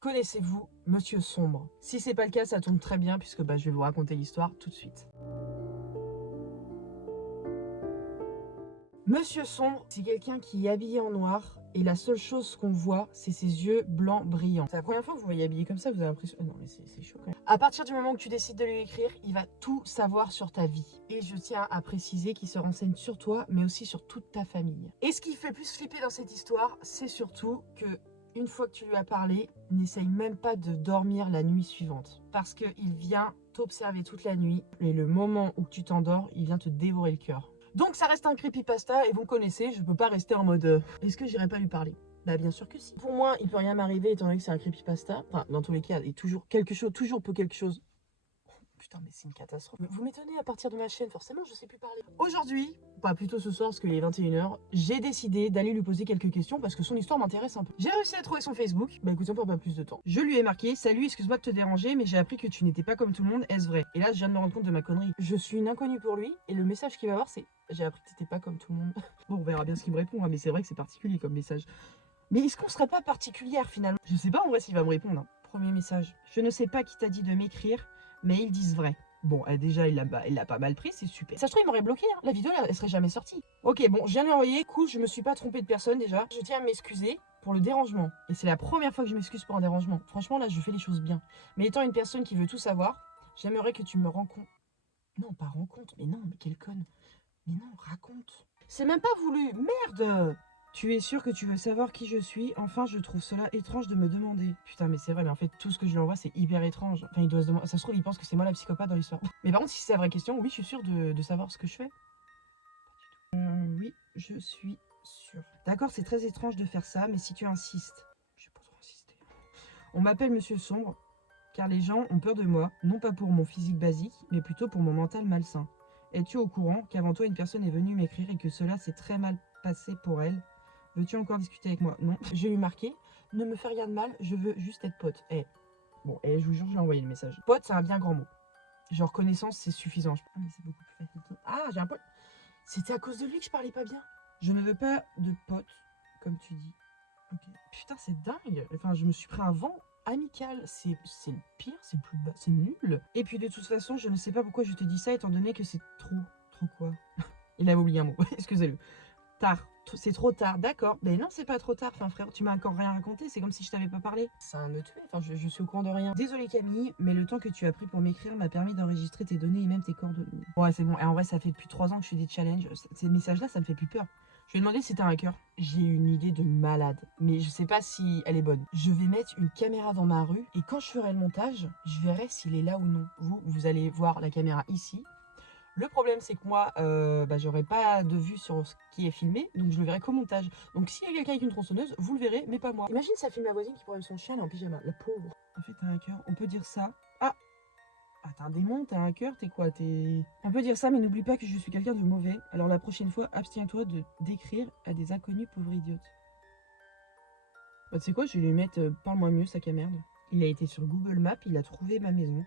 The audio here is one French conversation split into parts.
Connaissez-vous Monsieur Sombre? Si c'est pas le cas, ça tombe très bien puisque je vais vous raconter l'histoire tout de suite. Monsieur Sombre, c'est quelqu'un qui est habillé en noir et la seule chose qu'on voit, c'est ses yeux blancs brillants. C'est la première fois que vous voyez habillé comme ça, vous avez l'impression... Non mais c'est chaud quand même. À partir du moment où tu décides de lui écrire, il va tout savoir sur ta vie. Et je tiens à préciser qu'il se renseigne sur toi, mais aussi sur toute ta famille. Et ce qui fait plus flipper dans cette histoire, c'est surtout que une fois que tu lui as parlé, n'essaye même pas de dormir la nuit suivante. Parce qu'il vient t'observer toute la nuit et le moment où tu t'endors, il vient te dévorer le cœur. Donc ça reste un creepypasta et vous connaissez, je peux pas rester en mode est-ce que j'irai pas lui parler? Bah bien sûr que si. Pour moi, il peut rien m'arriver étant donné que c'est un creepypasta. Enfin, dans tous les cas, il y a toujours quelque chose, toujours peut quelque chose. Putain, mais c'est une catastrophe. Vous m'étonnez à partir de ma chaîne, forcément, je sais plus parler. Aujourd'hui, pas plutôt ce soir parce qu'il est 21 h, j'ai décidé d'aller lui poser quelques questions parce que son histoire m'intéresse un peu. J'ai réussi à trouver son Facebook. Bah écoutez, on perd pas plus de temps. Je lui ai marqué: salut, excuse-moi de te déranger, mais j'ai appris que tu n'étais pas comme tout le monde, est-ce vrai? Et là, je viens de me rendre compte de ma connerie. Je suis une inconnue pour lui et le message qu'il va avoir, c'est: j'ai appris que t'étais pas comme tout le monde. Bon, on verra bien ce qu'il me répond, hein, mais c'est vrai que c'est particulier comme message. Mais est-ce qu'on serait pas particulière finalement? Je sais pas en vrai s'il va me répondre. Hein. Premier message: je ne sais pas qui t'a dit de m'écrire, mais ils disent vrai. Bon, déjà, il l'a pas mal pris, c'est super. Ça se trouve, il m'aurait bloqué, hein. La vidéo, elle serait jamais sortie. Ok, bon, je viens de lui envoyer. Cool, je me suis pas trompée de personne déjà. Je tiens à m'excuser pour le dérangement. Et c'est la première fois que je m'excuse pour un dérangement. Franchement, là, je fais les choses bien. Mais étant une personne qui veut tout savoir, j'aimerais que tu me rencontres. Non, pas rencontre. Mais non, mais quelle conne. Mais non, raconte. C'est même pas voulu. Merde! Tu es sûr que tu veux savoir qui je suis? Enfin, je trouve cela étrange de me demander. Putain, mais c'est vrai, mais en fait, tout ce que je lui envoie, c'est hyper étrange. Enfin, il doit se demander... Ça se trouve, il pense que c'est moi la psychopathe dans l'histoire. Mais par contre, si c'est la vraie question, oui, je suis sûre de savoir ce que je fais. Oui, je suis sûre. D'accord, c'est très étrange de faire ça, mais si tu insistes... Je vais pas trop insister. On m'appelle Monsieur Sombre, car les gens ont peur de moi, non pas pour mon physique basique, mais plutôt pour mon mental malsain. Es-tu au courant qu'avant toi, une personne est venue m'écrire et que cela s'est très mal passé pour elle? Veux-tu encore discuter avec moi? Non. Je vais lui marquer: ne me fais rien de mal, je veux juste être pote. Bon, je vous jure, je lui ai envoyé le message. Pote, c'est un bien grand mot. Genre, connaissance, c'est suffisant. Ah, mais c'est beaucoup plus facile. Ah, j'ai un pote. C'était à cause de lui que je parlais pas bien. Je ne veux pas de pote, comme tu dis. Ok. Putain, c'est dingue. Enfin, je me suis pris un vent amical. C'est le pire, c'est le plus bas, c'est nul. Et puis, de toute façon, je ne sais pas pourquoi je te dis ça, étant donné que c'est trop. Trop quoi? Il a oublié un mot. Excusez-le. Tard. C'est trop tard, d'accord. Mais non, c'est pas trop tard. Enfin, frère, tu m'as encore rien raconté. C'est comme si je t'avais pas parlé. Ça va me tuer. Enfin, je suis au courant de rien. Désolée, Camille, mais le temps que tu as pris pour m'écrire m'a permis d'enregistrer tes données et même tes coordonnées. Ouais, c'est bon. Et en vrai, ça fait depuis 3 ans que je fais des challenges. Ces messages-là, ça me fait plus peur. Je lui ai demandé si c'était un hacker. J'ai une idée de malade, mais je sais pas si elle est bonne. Je vais mettre une caméra dans ma rue et quand je ferai le montage, je verrai s'il est là ou non. Vous allez voir la caméra ici. Le problème, c'est que moi, j'aurai pas de vue sur ce qui est filmé, donc je le verrai qu'au montage. Donc s'il y a quelqu'un avec une tronçonneuse, vous le verrez, mais pas moi. Imagine, ça filme la voisine qui promène son chien, elle est en pyjama, la pauvre. En fait, t'es un hacker, on peut dire ça. Ah, t'es un démon, t'es un hacker, t'es quoi? On peut dire ça, mais n'oublie pas que je suis quelqu'un de mauvais. Alors la prochaine fois, abstiens-toi de d'écrire à des inconnus, pauvre idiote. Bah, tu sais quoi, je vais lui mettre parle-moi mieux, sac à merde. Il a été sur Google Maps, il a trouvé ma maison.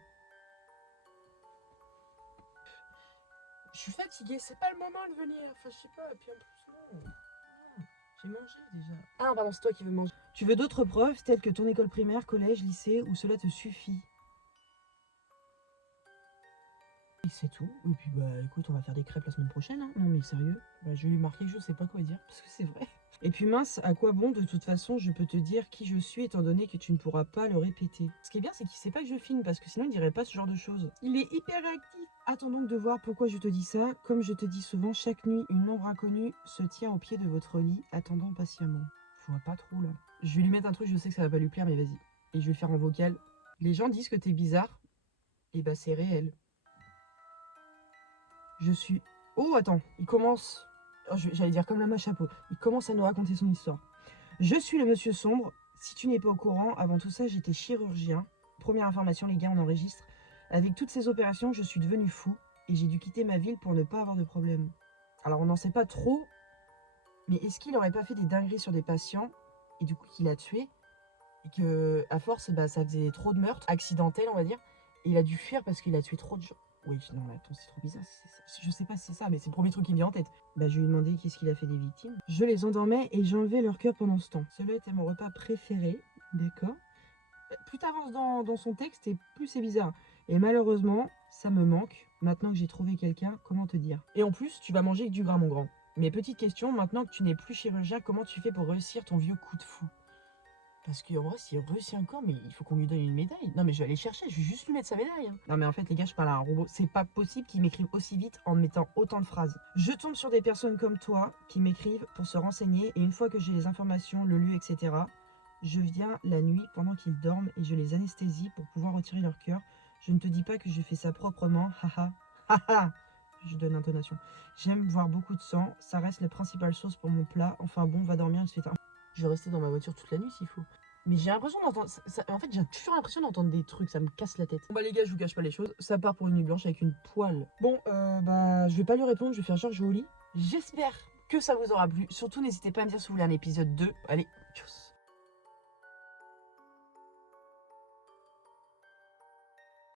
Je suis fatiguée, c'est pas le moment de venir. Enfin, je sais pas, et puis en plus, non. J'ai mangé déjà. Ah, pardon, c'est toi qui veux manger. Tu veux d'autres preuves, telles que ton école primaire, collège, lycée, ou cela te suffit? Et c'est tout. Et puis, écoute, on va faire des crêpes la semaine prochaine, hein. Non, mais sérieux, je vais lui marquer que je sais pas quoi dire, parce que c'est vrai. Et puis mince, à quoi bon? De toute façon, je peux te dire qui je suis étant donné que tu ne pourras pas le répéter. Ce qui est bien, c'est qu'il sait pas que je filme, parce que sinon il dirait pas ce genre de choses. Il est hyper réactif. Attends donc de voir pourquoi je te dis ça. Comme je te dis souvent, chaque nuit, une ombre inconnue se tient au pied de votre lit, attendant patiemment. Je vois pas trop là. Je vais lui mettre un truc, je sais que ça va pas lui plaire, mais vas-y. Et je vais le faire en vocal. Les gens disent que t'es bizarre. Et bah c'est réel. Je suis... Oh, attends, il commence... Oh, j'allais dire comme l'homme à chapeau. Il commence à nous raconter son histoire. Je suis le monsieur sombre. Si tu n'es pas au courant, avant tout ça, j'étais chirurgien. Première information, les gars, on enregistre. Avec toutes ces opérations, je suis devenu fou. Et j'ai dû quitter ma ville pour ne pas avoir de problème. Alors, on n'en sait pas trop. Mais est-ce qu'il n'aurait pas fait des dingueries sur des patients et du coup qu'il a tué? Et que, à force, ça faisait trop de meurtres, accidentels, on va dire. Et il a dû fuir parce qu'il a tué trop de gens. Oui, non, attends, c'est trop bizarre. Je sais pas si c'est ça, mais c'est le premier truc qui me vient en tête. Je lui ai demandé qu'est-ce qu'il a fait des victimes. Je les endormais et j'enlevais leur cœur pendant ce temps. Cela était mon repas préféré, d'accord. plus t'avances dans son texte et plus c'est bizarre. Et malheureusement, ça me manque. Maintenant que j'ai trouvé quelqu'un, comment te dire? Et en plus, tu vas manger avec du gras, mon grand. Mais petite question, maintenant que tu n'es plus chirurgien, comment tu fais pour réussir ton vieux coup de fou? Parce qu'en vrai, s'il réussit encore, mais il faut qu'on lui donne une médaille. Non, mais je vais aller chercher, je vais juste lui mettre sa médaille. Hein. Non, mais en fait, les gars, je parle à un robot. C'est pas possible qu'il m'écrive aussi vite en mettant autant de phrases. Je tombe sur des personnes comme toi qui m'écrivent pour se renseigner et une fois que j'ai les informations, le lieu, etc., je viens la nuit pendant qu'ils dorment et je les anesthésie pour pouvoir retirer leur cœur. Je ne te dis pas que je fais ça proprement, haha, haha. Je donne intonation. J'aime voir beaucoup de sang, ça reste la principale sauce pour mon plat. Enfin bon, va dormir, je vais rester dans ma voiture toute la nuit s'il faut. Mais j'ai l'impression d'entendre. En fait, j'ai toujours l'impression d'entendre des trucs, ça me casse la tête. Bon, bah, les gars, je vous cache pas les choses. Ça part pour une nuit blanche avec une poêle. Bon, bah, je vais pas lui répondre, je vais faire genre je vais au lit. J'espère que ça vous aura plu. Surtout, n'hésitez pas à me dire si vous voulez un épisode 2. Allez, tchuss.